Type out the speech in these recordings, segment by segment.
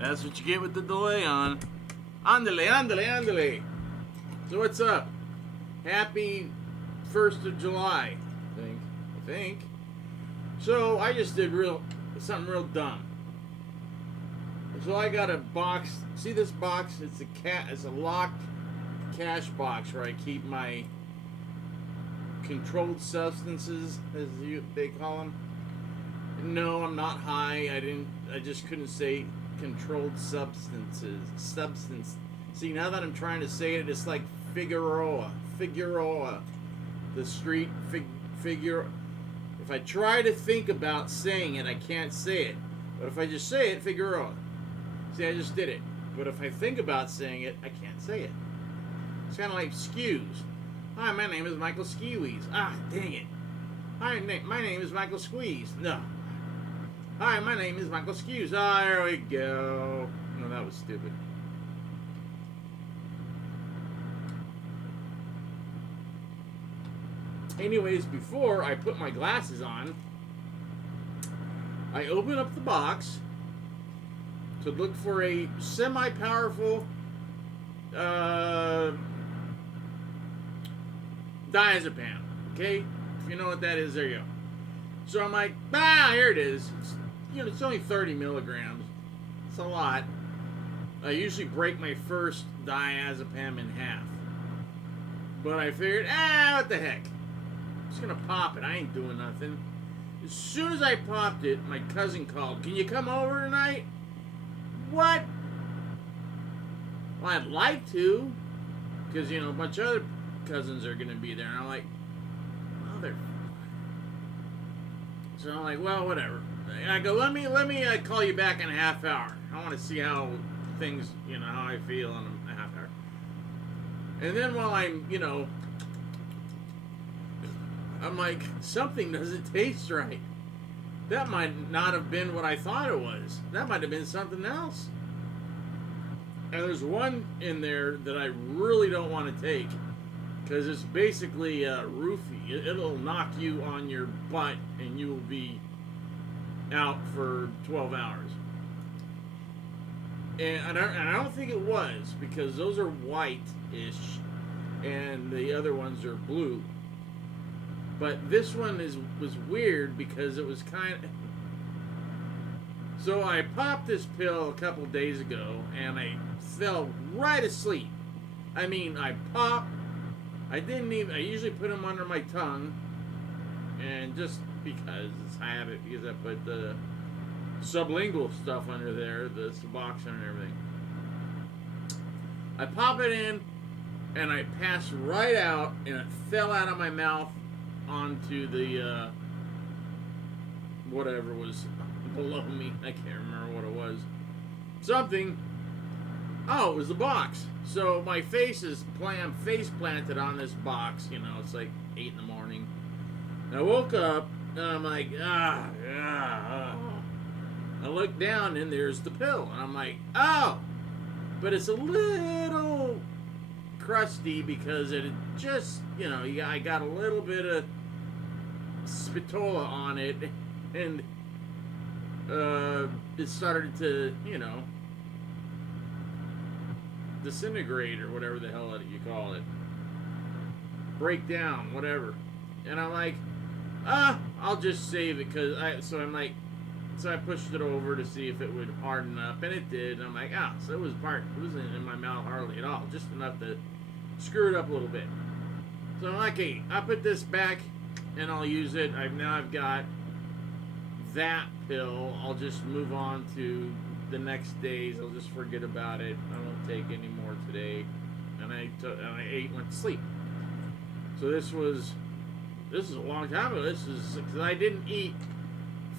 That's what you get with the delay on. Andale, andale, andale. So what's up? Happy 1st of July, I think. So I just did something real dumb. So I got a box. See this box? It's a locked cash box where I keep my controlled substances, as they call them. No, I'm not high. I just couldn't say controlled substances. See, now that I'm trying to say it, it's like Figueroa. The street figure. If I try to think about saying it, I can't say it. But if I just say it, Figueroa. See, I just did it. But if I think about saying it, I can't say it. It's kind of like Skews. Hi, my name is Michael Skewees. Ah, dang it. Hi, my name is Michael Squeeze. No. Hi, my name is Michael Skews. Ah, there we go. No, that was stupid. Anyways, before I put my glasses on, I open up the box to look for a semi-powerful diazepam. Okay? If you know what that is, there you go. So I'm like, here it is. It's only 30 milligrams. It's a lot. I usually break my first diazepam in half. But I figured, what the heck? I'm just gonna pop it. I ain't doing nothing. As soon as I popped it, my cousin called. Can you come over tonight? What? Well, I'd like to. Because, a bunch of other cousins are gonna be there. And I'm like, mother. So I'm like, well, whatever. I go, let me call you back in a half hour. I want to see how things, how I feel in a half hour. And then while I'm like, something doesn't taste right. That might not have been what I thought it was. That might have been something else. And there's one in there that I really don't want to take because it's basically a roofie. It'll knock you on your butt and you will be out for 12 hours. And I don't think it was because those are white-ish and the other ones are blue. But this one was weird because it was kind of... So I popped this pill a couple days ago and I fell right asleep. I mean, I popped. I usually put them under my tongue. And just because it's habit, because I put the sublingual stuff under there, the Suboxone and everything. I pop it in and I pass right out and it fell out of my mouth onto the whatever was below me. I can't remember what it was. Something. Oh, it was the box. So my face I'm face planted on this box. It's like 8 in the morning. And I woke up and I'm like, I look down and there's the pill. And I'm like, oh. But it's a little crusty because it just, I got a little bit of spatola on it. And it started to, disintegrate or whatever the hell you call it. Break down, whatever. And I'm like, I'll just save it so I pushed it over to see if it would harden up, and it did. And I'm like, so it wasn't in my mouth hardly at all, just enough to screw it up a little bit. So I'm like, hey, I put this back and I'll use it. I've got that pill. I'll just move on to the next days. I'll just forget about it. I won't take any more today. And I ate and went to sleep. So this is a long time ago. This is because I didn't eat.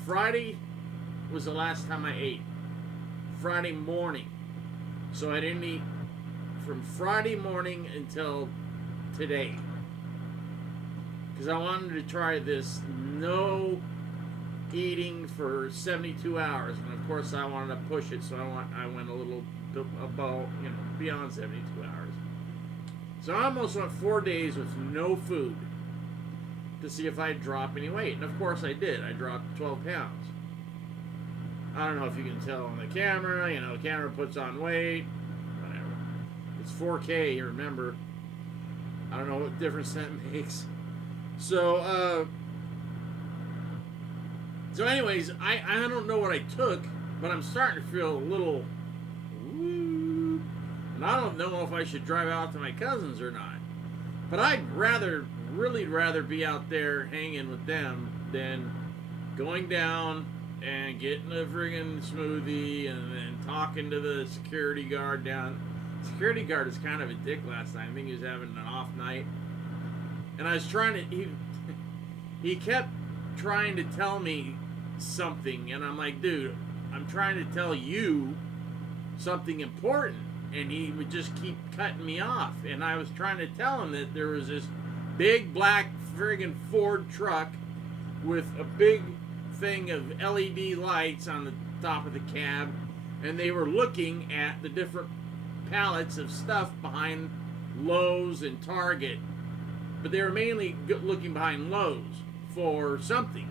Friday was the last time I ate. Friday morning. So I didn't eat from Friday morning until today. Because I wanted to try this no eating for 72 hours, and of course I wanted to push it, so I went a little above, beyond 72 hours. So I almost went 4 days with no food to see if I'd drop any weight, and of course I did. I dropped 12 pounds. I don't know if you can tell on the camera. The camera puts on weight. Whatever. It's 4K. Remember. I don't know what difference that makes. So anyways, I don't know what I took, but I'm starting to feel a little woo, and I don't know if I should drive out to my cousins or not. But I'd really rather be out there hanging with them than going down and getting a friggin' smoothie and then talking to the security guard down. Security guard was kind of a dick last night. I think he was having an off night. And I was trying to, he kept trying to tell me something, and I'm like, dude, I'm trying to tell you something important, and he would just keep cutting me off. And I was trying to tell him that there was this big black friggin' Ford truck with a big thing of LED lights on the top of the cab, and they were looking at the different pallets of stuff behind Lowe's and Target, but they were mainly looking behind Lowe's for something.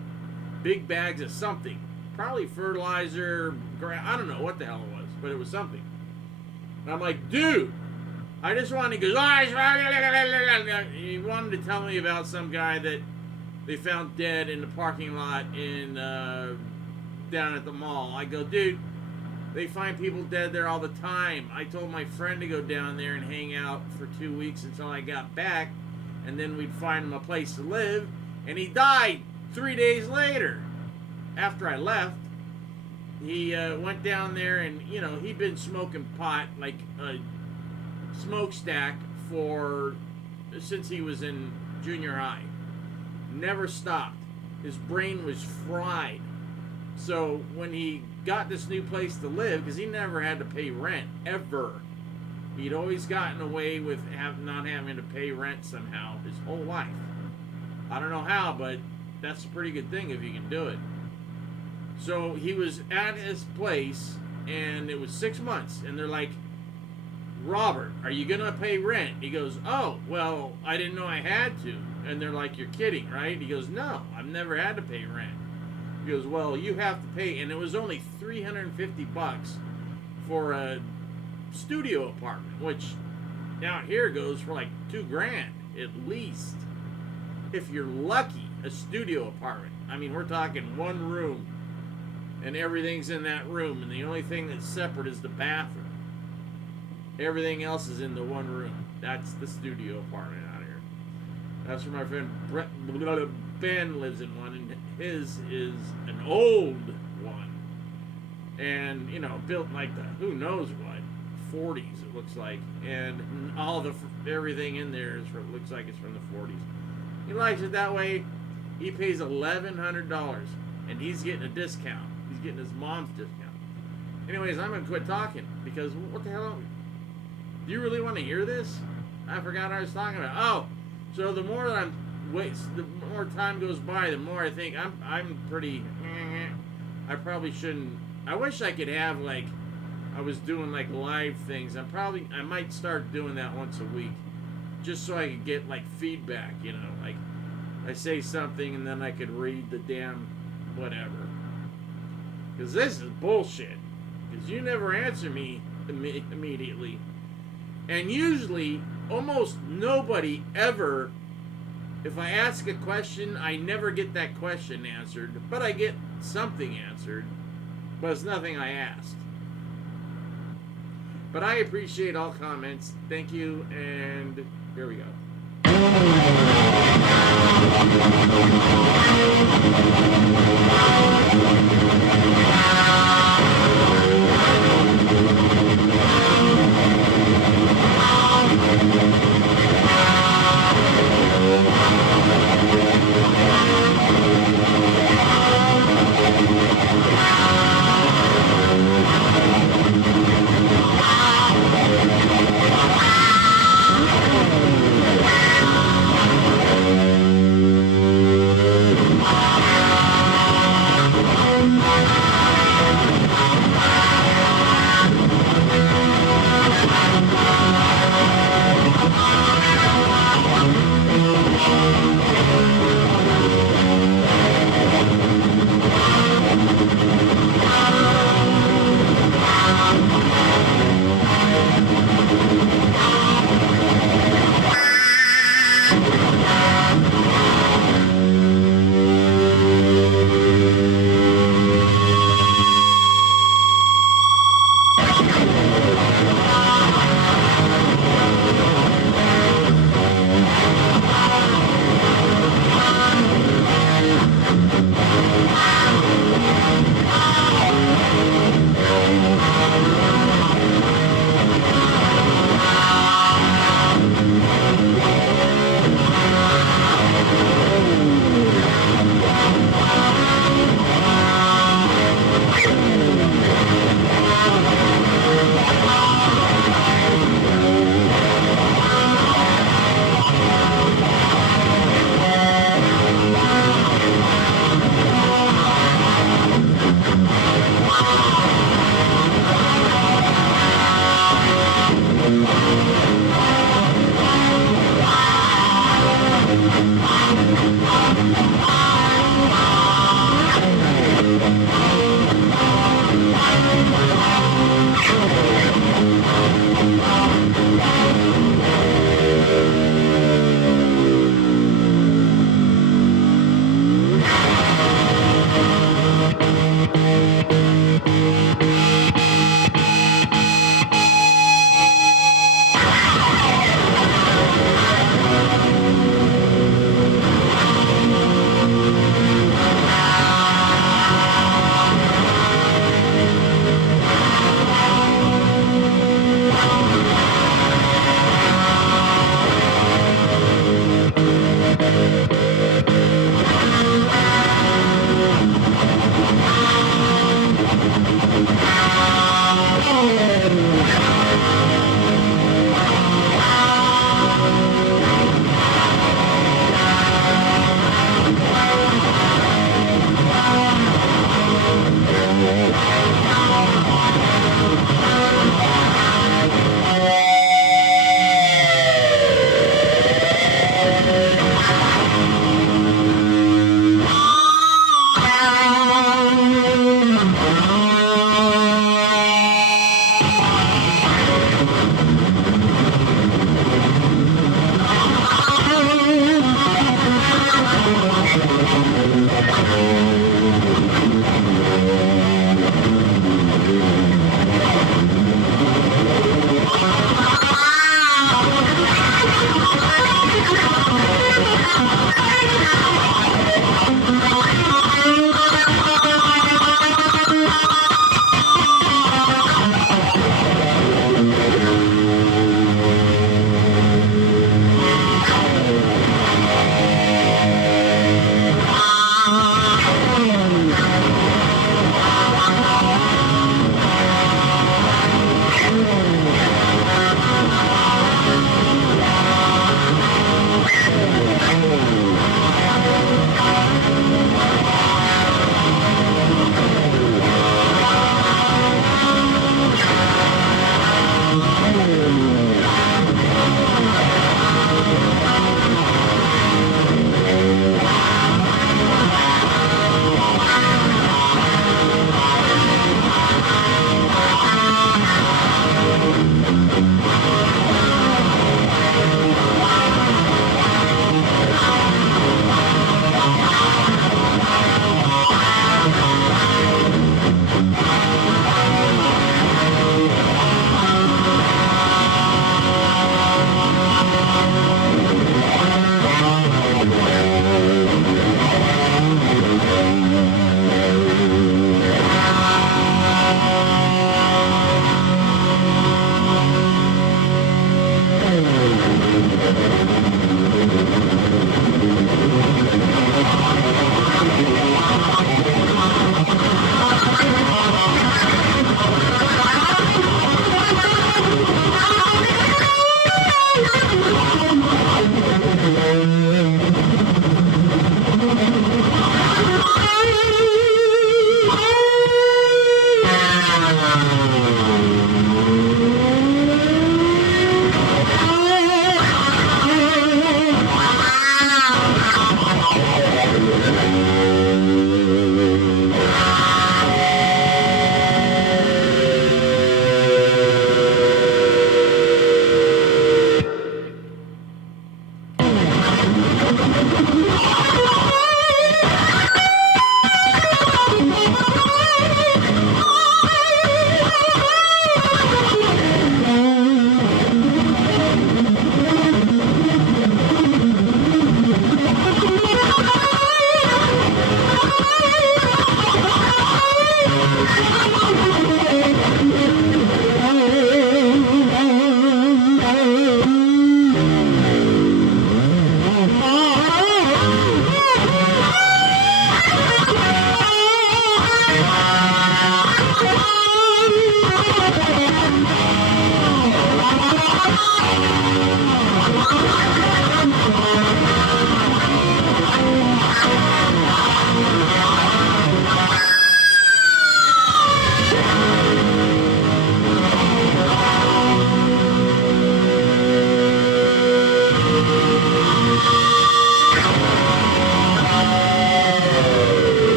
Big bags of something. Probably fertilizer, I don't know what the hell it was, but it was something. And I'm like, dude, I just wanted to go, he wanted to tell me about some guy that they found dead in the parking lot in down at the mall. I go, dude, they find people dead there all the time. I told my friend to go down there and hang out for 2 weeks until I got back, and then we'd find him a place to live, and he died 3 days later. After I left, he went down there and, he'd been smoking pot, like a smokestack, since he was in junior high. Never stopped. his brain was fried. So when he got this new place to live, because he never had to pay rent, ever. He'd always gotten away with not having to pay rent somehow his whole life. I don't know how, but that's a pretty good thing if you can do it. So he was at his place, and it was 6 months, and they're like, Robert, are you going to pay rent? He goes, oh, well, I didn't know I had to. And they're like, you're kidding, right? He goes, no, I've never had to pay rent. He goes, well, you have to pay, and it was only $350 for a studio apartment, which out here goes for like $2,000 at least. If you're lucky, a studio apartment. I mean, we're talking one room, and everything's in that room, and the only thing that's separate is the bathroom. Everything else is in the one room. That's the studio apartment out here. That's where my friend Ben lives in one, and his is an old one. And, you know, built like the who knows what, 40s it looks like. And all the everything in there is from, looks like it's from the 40s. He likes it that way. He pays $1,100, and he's getting a discount. He's getting his mom's discount. Anyways, I'm going to quit talking, because what the hell? Do you really want to hear this? I forgot what I was talking about. Oh, so the more that the more time goes by, the more I think I'm pretty. I probably shouldn't. I wish I could have, like, I was doing like live things. I might start doing that once a week, just so I could get like feedback. You know, like I say something and then I could read the damn whatever. Because this is bullshit. Because you never answer me immediately. And usually, almost nobody ever, if I ask a question, I never get that question answered. But I get something answered. But it's nothing I asked. But I appreciate all comments. Thank you. And here we go.